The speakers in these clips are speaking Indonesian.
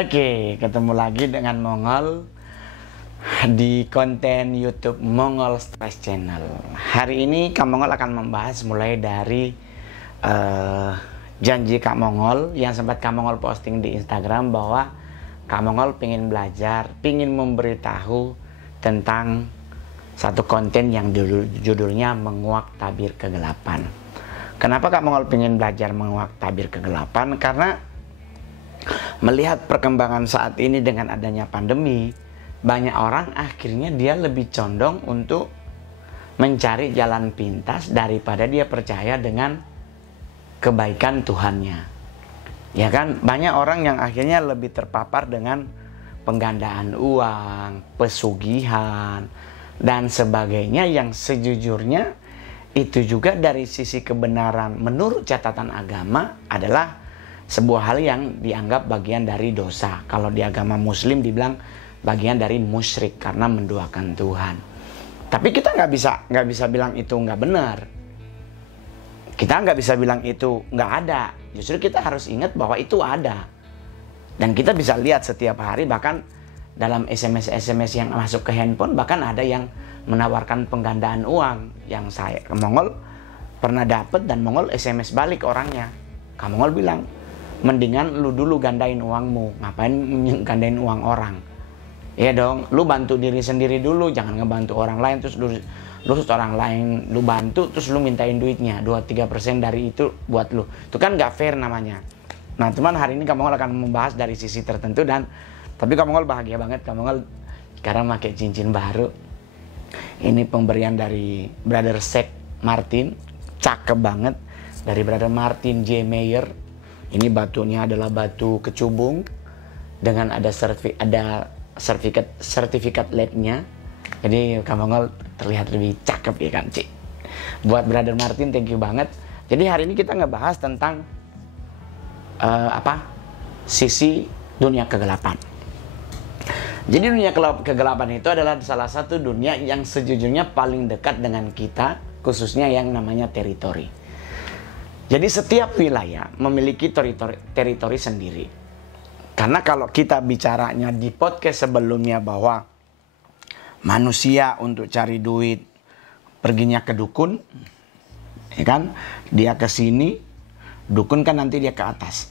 Oke, ketemu lagi dengan Mongol di konten YouTube Mongol Stress Channel. Hari ini Kak Mongol akan membahas mulai dari janji Kak Mongol yang sempat Kak Mongol posting di Instagram bahwa Kak Mongol pengen belajar, pengen memberitahu tentang satu konten yang judulnya Menguak Tabir Kegelapan. Kenapa Kak Mongol pengen belajar menguak tabir kegelapan? Karena melihat perkembangan saat ini dengan adanya pandemi, banyak orang akhirnya dia lebih condong untuk mencari jalan pintas daripada dia percaya dengan kebaikan Tuhannya. Ya kan, banyak orang yang akhirnya lebih terpapar dengan penggandaan uang, pesugihan, dan sebagainya yang sejujurnya itu juga dari sisi kebenaran menurut catatan agama adalah sebuah hal yang dianggap bagian dari dosa. Kalau di agama Muslim dibilang bagian dari musyrik karena menduakan Tuhan. Tapi kita nggak bisa bilang itu nggak benar. Kita nggak bisa bilang itu nggak ada. Justru kita harus ingat bahwa itu ada. Dan kita bisa lihat setiap hari, bahkan dalam SMS yang masuk ke handphone, bahkan ada yang menawarkan penggandaan uang. Yang saya Mongol pernah dapat, dan Mongol SMS balik orangnya. Kamu Mongol bilang, mendingan lu dulu gandain uangmu, ngapain gandain uang orang? Ya dong, lu bantu diri sendiri dulu, jangan ngebantu orang lain terus lu orang lain lu bantu terus lu mintain duitnya 2-3% dari itu buat lu. Itu kan gak fair namanya. Nah, teman, hari ini Kak Mongol akan membahas dari sisi tertentu, dan tapi Kak Mongol bahagia banget. Kak Mongol sekarang pakai cincin baru. Ini pemberian dari Brother Sek Martin, cakep banget, dari Brother Martin J. Mayer. Ini batunya adalah batu kecubung dengan ada sertifikat labnya. Jadi Kak Mongol terlihat lebih cakep, ya kan, Cik? Buat Brother Martin, thank you banget. Jadi hari ini kita ngebahas tentang sisi dunia kegelapan. Jadi dunia kegelapan itu adalah salah satu dunia yang sejujurnya paling dekat dengan kita, khususnya yang namanya teritori. Jadi setiap wilayah memiliki teritori sendiri. Karena kalau kita bicaranya di podcast sebelumnya bahwa manusia untuk cari duit perginya ke dukun, ya kan? Dia ke sini, dukun kan nanti dia ke atas.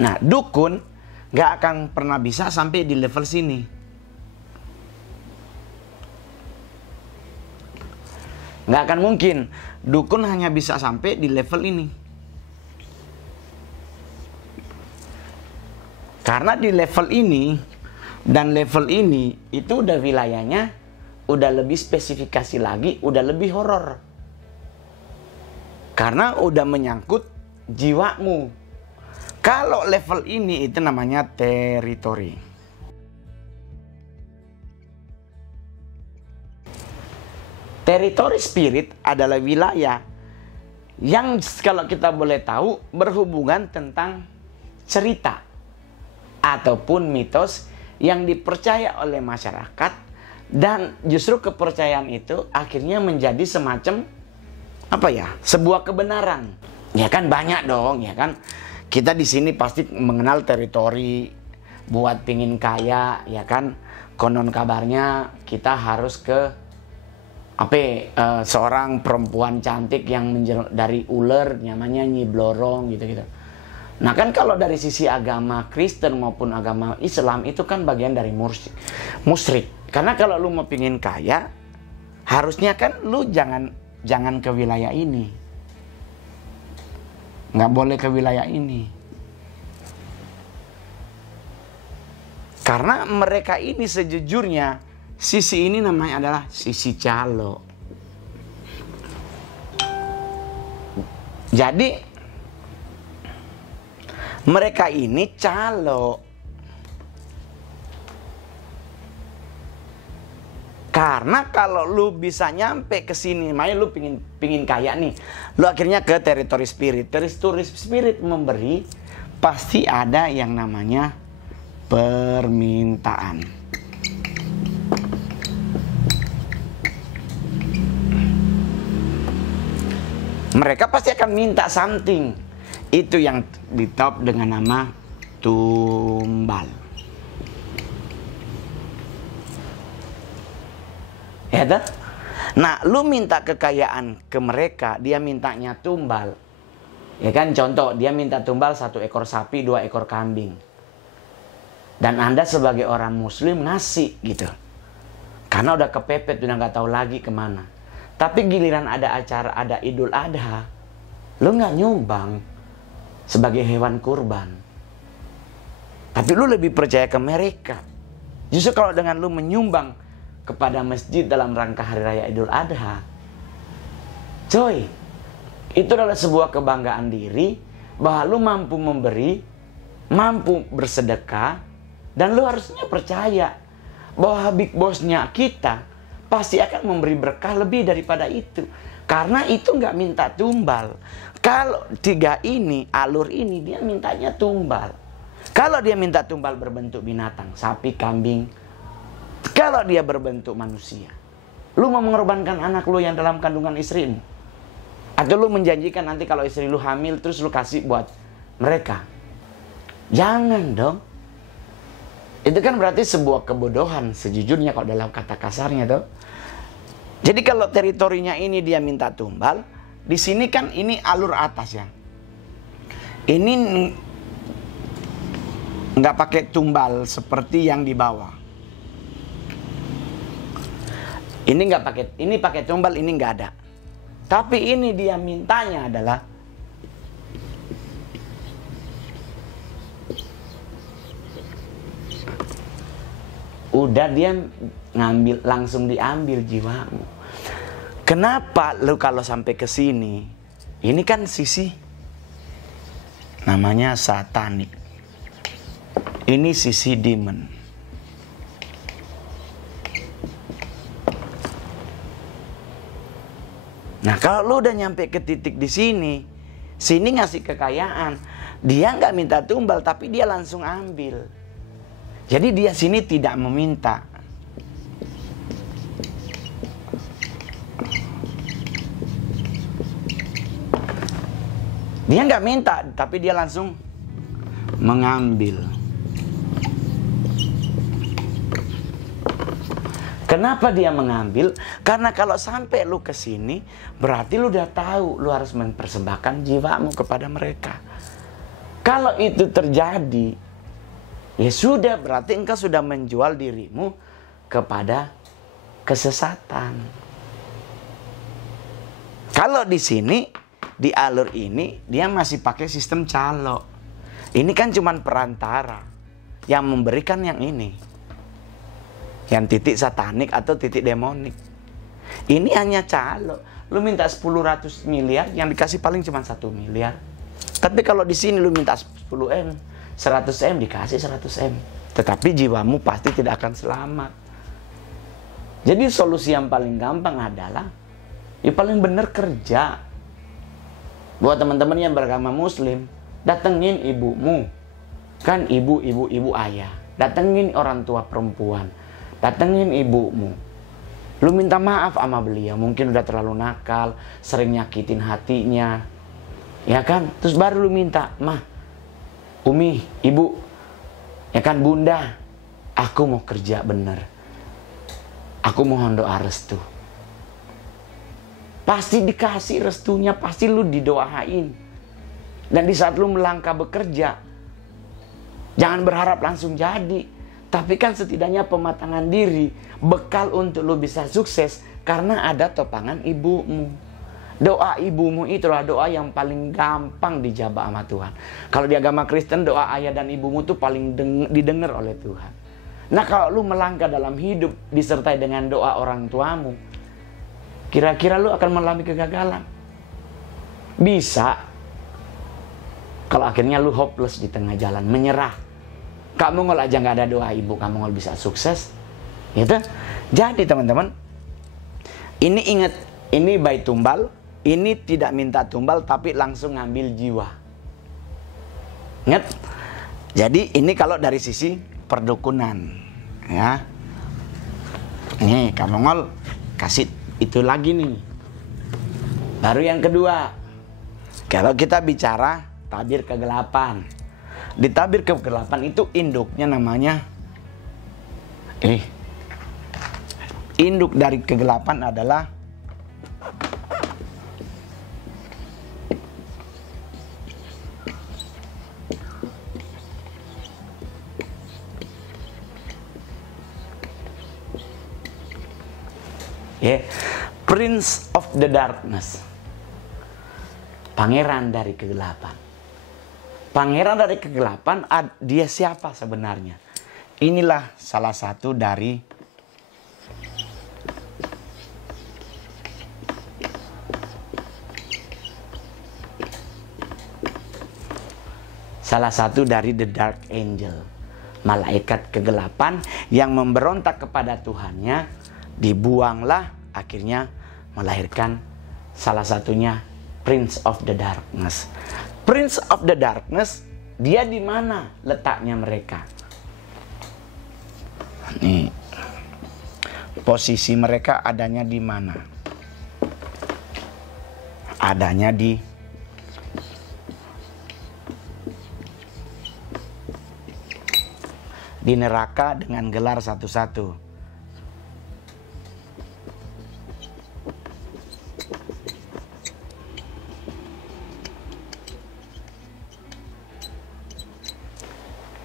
Nah, dukun gak akan pernah bisa sampai di level sini. Nggak akan mungkin dukun hanya bisa sampai di level ini. Karena di level ini dan level ini itu udah wilayahnya udah lebih spesifikasi lagi, udah lebih horor. Karena udah menyangkut jiwamu. Kalau level ini itu namanya teritori. Teritori spirit adalah wilayah yang kalau kita boleh tahu berhubungan tentang cerita ataupun mitos yang dipercaya oleh masyarakat, dan justru kepercayaan itu akhirnya menjadi semacam sebuah kebenaran. Ya kan, banyak dong, ya kan. Kita di sini pasti mengenal teritori buat pingin kaya, ya kan. Konon kabarnya kita harus ke seorang perempuan cantik yang dari ular, namanya Nyi Blorong, gitu-gitu. Nah kan kalau dari sisi agama Kristen maupun agama Islam itu kan bagian dari musyrik. Karena kalau lu mau pingin kaya, harusnya kan lu jangan ke wilayah ini. Nggak boleh ke wilayah ini. Karena mereka ini sejujurnya, sisi ini namanya adalah sisi calo. Jadi mereka ini calo. Karena kalau lu bisa nyampe ke sini, makanya lu pingin kaya nih, lu akhirnya ke teritori spirit. Teritori spirit memberi, pasti ada yang namanya permintaan. Mereka pasti akan minta something. Itu yang di top dengan nama tumbal. Ya kan? Nah, lu minta kekayaan ke mereka, dia mintanya tumbal. Ya kan, contoh, dia minta tumbal 1 ekor sapi, 2 ekor kambing. Dan Anda sebagai orang muslim ngasih gitu. Karena udah kepepet, udah nggak tahu lagi kemana. Tapi giliran ada acara, ada Idul Adha, lu nggak nyumbang sebagai hewan kurban. Tapi lu lebih percaya ke mereka. Justru kalau dengan lu menyumbang kepada masjid dalam rangka Hari Raya Idul Adha, coy, itu adalah sebuah kebanggaan diri bahwa lu mampu memberi, mampu bersedekah, dan lu harusnya percaya bahwa big bossnya kita pasti akan memberi berkah lebih daripada itu. Karena itu nggak minta tumbal. Kalau 3 ini, alur ini, dia mintanya tumbal. Kalau dia minta tumbal berbentuk binatang, sapi, kambing. Kalau dia berbentuk manusia, lu mau mengorbankan anak lu yang dalam kandungan istrimu? Atau lu menjanjikan nanti kalau istri lu hamil terus lu kasih buat mereka? Jangan dong. Itu kan berarti sebuah kebodohan sejujurnya kalau dalam kata kasarnya tuh. Jadi kalau teritorinya ini dia minta tumbal, di sini kan ini alur atas ya. Ini nggak pakai tumbal seperti yang di bawah. Ini nggak pakai, ini pakai tumbal, ini nggak ada. Tapi ini dia mintanya adalah udah dia ngambil, langsung diambil jiwamu. Kenapa lu kalau sampai ke sini? Ini kan sisi namanya satanik. Ini sisi demon. Nah, kalau lu udah nyampe ke titik di sini, sini ngasih kekayaan, dia nggak minta tumbal, tapi dia langsung ambil. Jadi dia sini tidak meminta. Dia nggak minta, tapi dia langsung mengambil. Kenapa dia mengambil? Karena kalau sampai lu ke sini, berarti lu udah tahu lu harus mempersembahkan jiwamu kepada mereka. Kalau itu terjadi, ya sudah, berarti engkau sudah menjual dirimu kepada kesesatan. Kalau di sini, di alur ini, dia masih pakai sistem calo. Ini kan cuman perantara yang memberikan yang ini. Yang titik satanik atau titik demonik. Ini hanya calo. Lu minta 10-100 miliar, yang dikasih paling cuma 1 miliar. Tapi kalau di sini lu minta 10M, 100M, dikasih 100M. Tetapi jiwamu pasti tidak akan selamat. Jadi solusi yang paling gampang adalah, ya paling benar kerja. Buat teman-teman yang beragama muslim, datengin ibumu. Kan ibu ayah. Datengin orang tua perempuan. Datengin ibumu. Lu minta maaf sama beliau. Mungkin udah terlalu nakal, sering nyakitin hatinya. Ya kan? Terus baru lu minta, "Mah, Umi, Ibu, ya kan Bunda, aku mau kerja bener. Aku mohon doa restu." Pasti dikasih restunya, pasti lu didoain. Dan di saat lu melangkah bekerja, jangan berharap langsung jadi. Tapi kan setidaknya pematangan diri, bekal untuk lu bisa sukses karena ada topangan ibumu. Doa ibumu itulah doa yang paling gampang dijabah sama Tuhan. Kalau di agama Kristen, doa ayah dan ibumu tuh paling didengar oleh Tuhan. Nah, kalau lu melangkah dalam hidup disertai dengan doa orang tuamu, kira-kira lu akan mengalami kegagalan? Bisa. Kalau akhirnya lu hopeless di tengah jalan, menyerah. Kamu ngol aja nggak ada doa ibu, kamu ngol bisa sukses, gitu. Jadi teman-teman, ini ingat, ini by tumbal, ini tidak minta tumbal tapi langsung ngambil jiwa. Ingat. Jadi ini kalau dari sisi perdukunan, ya. Nih kamu ngol kasih itu lagi nih. Baru yang kedua, kalau kita bicara tabir kegelapan. Di tabir kegelapan itu induknya namanya induk dari kegelapan adalah Prince of the Darkness. Pangeran dari kegelapan. Pangeran dari kegelapan, dia siapa sebenarnya? Inilah salah satu dari the Dark Angel. Malaikat kegelapan yang memberontak kepada Tuhannya, dibuanglah, akhirnya melahirkan salah satunya Prince of the Darkness. Prince of the Darkness, dia di mana letaknya mereka? Nih, posisi mereka adanya di mana? Adanya di neraka dengan gelar satu-satu.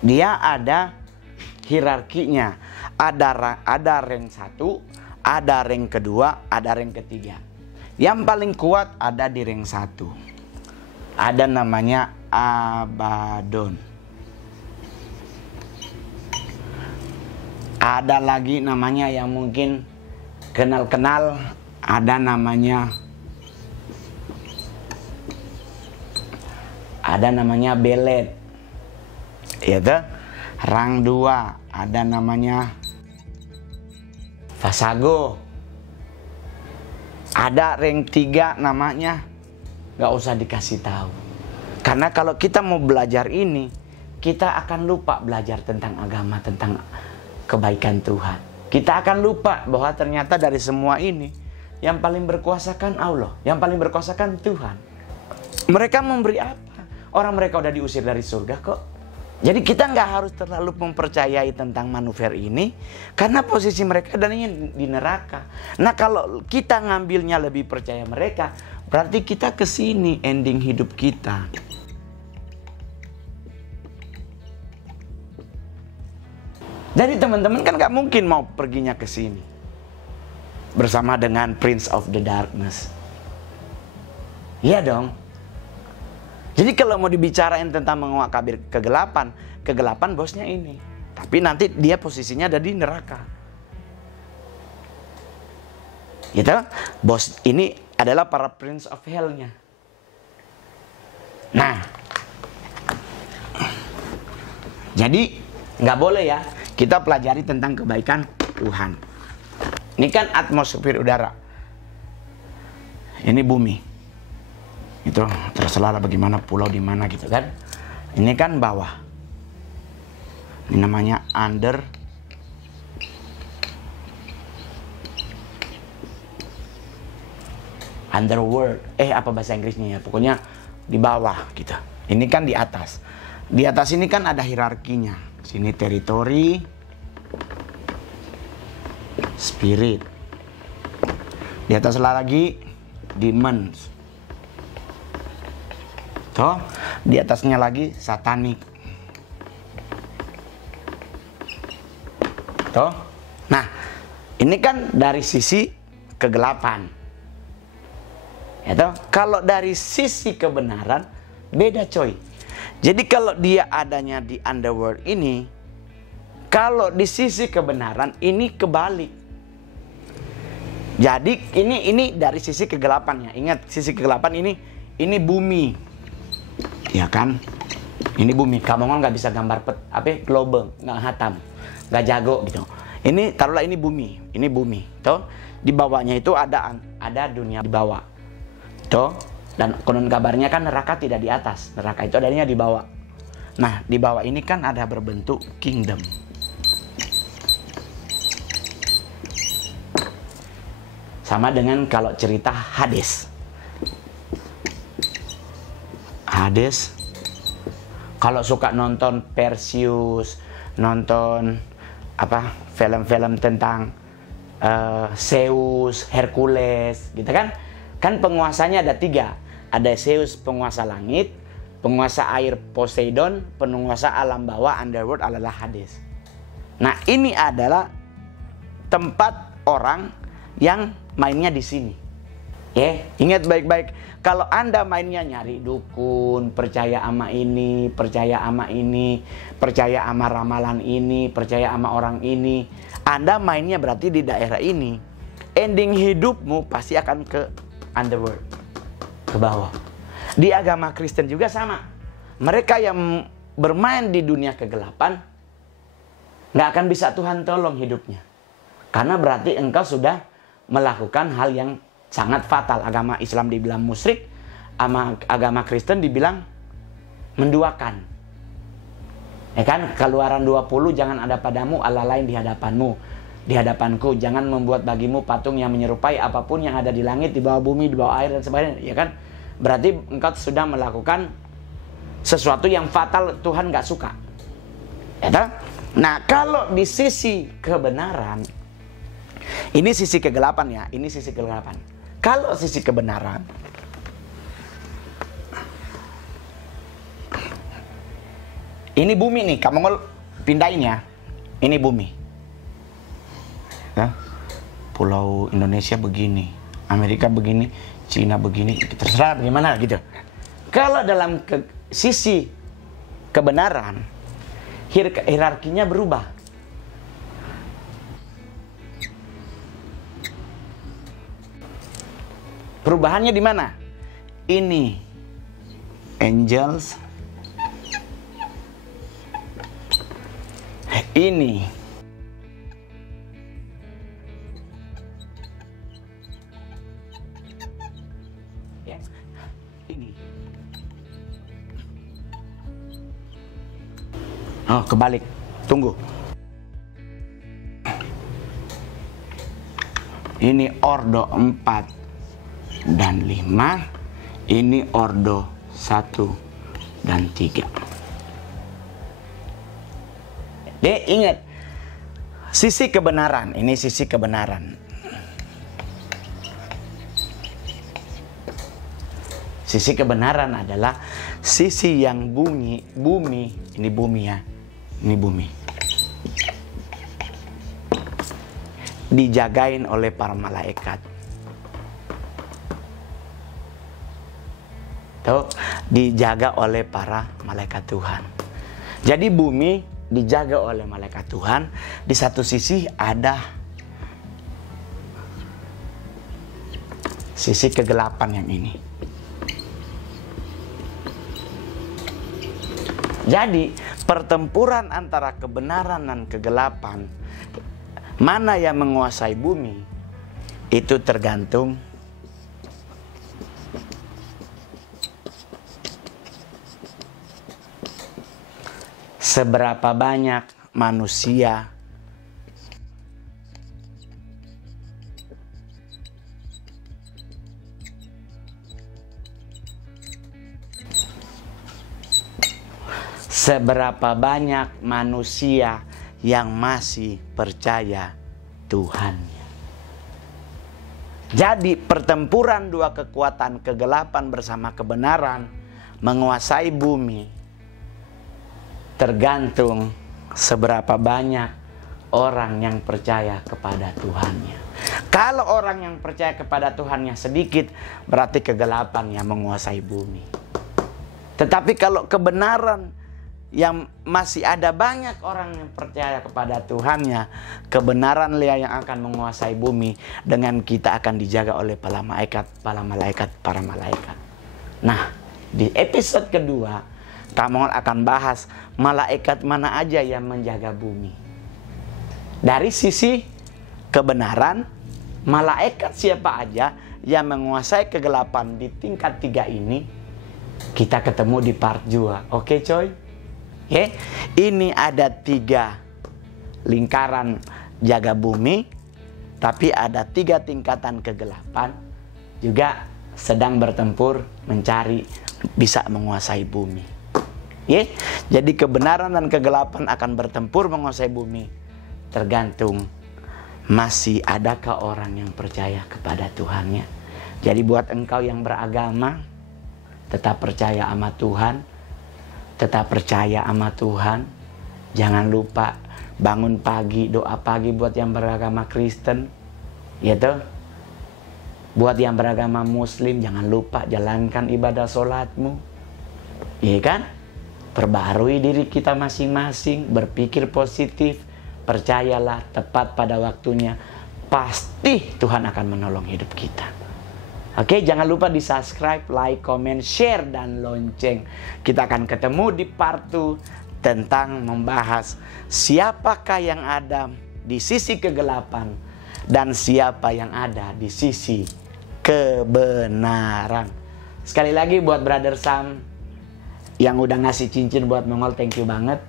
Dia ada hierarkinya. Ada rank 1, ada rank kedua, ada rank ketiga. Yang paling kuat ada di rank 1. Ada namanya Abaddon. Ada lagi namanya yang mungkin kenal-kenal, ada namanya Belet. Yaitu rang 2, ada namanya Fasago. Ada rank 3 namanya nggak usah dikasih tahu. Karena kalau kita mau belajar ini, kita akan lupa belajar tentang agama, tentang kebaikan Tuhan. Kita akan lupa bahwa ternyata dari semua ini yang paling berkuasa kan Allah, yang paling berkuasa kan Tuhan. Mereka memberi apa? Orang mereka udah diusir dari surga kok. Jadi kita nggak harus terlalu mempercayai tentang manuver ini, karena posisi mereka adanya di neraka. Nah kalau kita ngambilnya lebih percaya mereka, berarti kita kesini ending hidup kita. Jadi teman-teman kan nggak mungkin mau perginya ke sini bersama dengan Prince of the Darkness. Iya dong. Jadi kalau mau dibicarain tentang menguak kabir kegelapan bosnya ini. Tapi nanti dia posisinya ada di neraka. Gitu? Bos ini adalah para Prince of Hell-nya. Nah. Jadi nggak boleh ya kita pelajari tentang kebaikan Tuhan. Ini kan atmosfer udara. Ini bumi. Itu terserah bagaimana pulau di mana gitu kan. Ini kan bawah. Ini namanya underworld. Apa bahasa Inggrisnya ya? Pokoknya di bawah gitu. Ini kan di atas. Di atas ini kan ada hierarkinya. Sini teritori, spirit. Di atas lagi demons. Toh, di atasnya lagi satanik. Toh. Nah, ini kan dari sisi kegelapan. Ya toh? Kalau dari sisi kebenaran beda coy. Jadi kalau dia adanya di underworld ini, kalau di sisi kebenaran ini kebalik. Jadi ini dari sisi kegelapannya. Ingat, sisi kegelapan ini bumi. Ya kan, ini bumi. Kamu nggak bisa gambar global, nggak hatam, nggak jago gitu. Ini taruhlah ini bumi, toh. Di bawahnya itu ada dunia di bawah, toh. Dan konon kabarnya kan neraka tidak di atas, neraka itu adanya di bawah. Nah di bawah ini kan ada berbentuk kingdom. Sama dengan kalau cerita Hades. Hades Kalau suka nonton Perseus, nonton film-film tentang Zeus, Hercules, gitu kan? Kan penguasanya ada 3. Ada Zeus penguasa langit, penguasa air Poseidon, penguasa alam bawah underworld adalah Hades. Nah, ini adalah tempat orang yang mainnya di sini. Ingat baik-baik. Kalau Anda mainnya nyari dukun, percaya sama ini, percaya sama ini, percaya sama ramalan ini, percaya sama orang ini, Anda mainnya berarti di daerah ini. Ending hidupmu pasti akan ke underworld, ke bawah. Di agama Kristen juga sama. Mereka yang bermain di dunia kegelapan nggak akan bisa Tuhan tolong hidupnya. Karena berarti engkau sudah melakukan hal yang sangat fatal. Agama Islam dibilang musyrik, agama Kristen dibilang menduakan. Ya kan? Keluaran 20, jangan ada padamu Allah lain di hadapanmu, di hadapanku. Jangan membuat bagimu patung yang menyerupai apapun yang ada di langit, di bawah bumi, di bawah air dan sebagainya. Ya kan? Berarti engkau sudah melakukan sesuatu yang fatal, Tuhan gak suka. Ya kan? Nah, kalau di sisi kebenaran, ini sisi kegelapan ya, ini sisi kegelapan. Kalau sisi kebenaran, ini bumi nih, kamu mau pindahin ya. Ini bumi. Ya. Pulau Indonesia begini, Amerika begini, Cina begini, terserah bagaimana gitu. Kalau dalam sisi kebenaran, hierarkinya berubah. Perubahannya di mana? Ini angels, ini ini. Oh, kebalik. Tunggu. Ini ordo 4 dan 5. Ini ordo 1 dan 3. Ingat, sisi kebenaran. Ini sisi kebenaran. Sisi kebenaran adalah sisi yang bumi. Ini bumi ya. Ini bumi. Dijagain oleh para malaikat. Tuh, dijaga oleh para malaikat Tuhan. Jadi bumi dijaga oleh malaikat Tuhan. Di satu sisi ada sisi kegelapan yang ini. Jadi pertempuran antara kebenaran dan kegelapan, mana yang menguasai bumi, itu tergantung seberapa banyak manusia yang masih percaya Tuhannya. Jadi pertempuran dua kekuatan kegelapan bersama kebenaran menguasai bumi tergantung seberapa banyak orang yang percaya kepada Tuhannya. Kalau orang yang percaya kepada Tuhannya sedikit, berarti kegelapan yang menguasai bumi. Tetapi kalau kebenaran yang masih ada banyak orang yang percaya kepada Tuhannya, kebenaran yang akan menguasai bumi, dengan kita akan dijaga oleh para malaikat. Nah, di episode kedua, Kamongol akan bahas malaikat mana aja yang menjaga bumi. Dari sisi kebenaran, malaikat siapa aja yang menguasai kegelapan di tingkat 3 ini, kita ketemu di part 2. Oke coy? Ini ada 3 lingkaran jaga bumi, tapi ada 3 tingkatan kegelapan juga sedang bertempur mencari bisa menguasai bumi. Ya, jadi kebenaran dan kegelapan akan bertempur menguasai bumi. Tergantung masih adakah orang yang percaya kepada Tuhannya. Jadi buat engkau yang beragama, tetap percaya sama Tuhan. Tetap percaya sama Tuhan. Jangan lupa bangun pagi, doa pagi buat yang beragama Kristen. Gitu. Buat yang beragama Muslim, jangan lupa jalankan ibadah sholatmu. Iya kan? Perbaharui diri kita masing-masing, berpikir positif, percayalah tepat pada waktunya, pasti Tuhan akan menolong hidup kita. Oke, jangan lupa di subscribe, like, comment, share, dan lonceng. Kita akan ketemu di part 2 tentang membahas siapakah yang ada di sisi kegelapan dan siapa yang ada di sisi kebenaran. Sekali lagi buat Brother Sam yang udah ngasih cincin buat Mongol, thank you banget.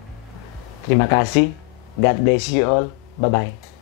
Terima kasih. God bless you all. Bye-bye.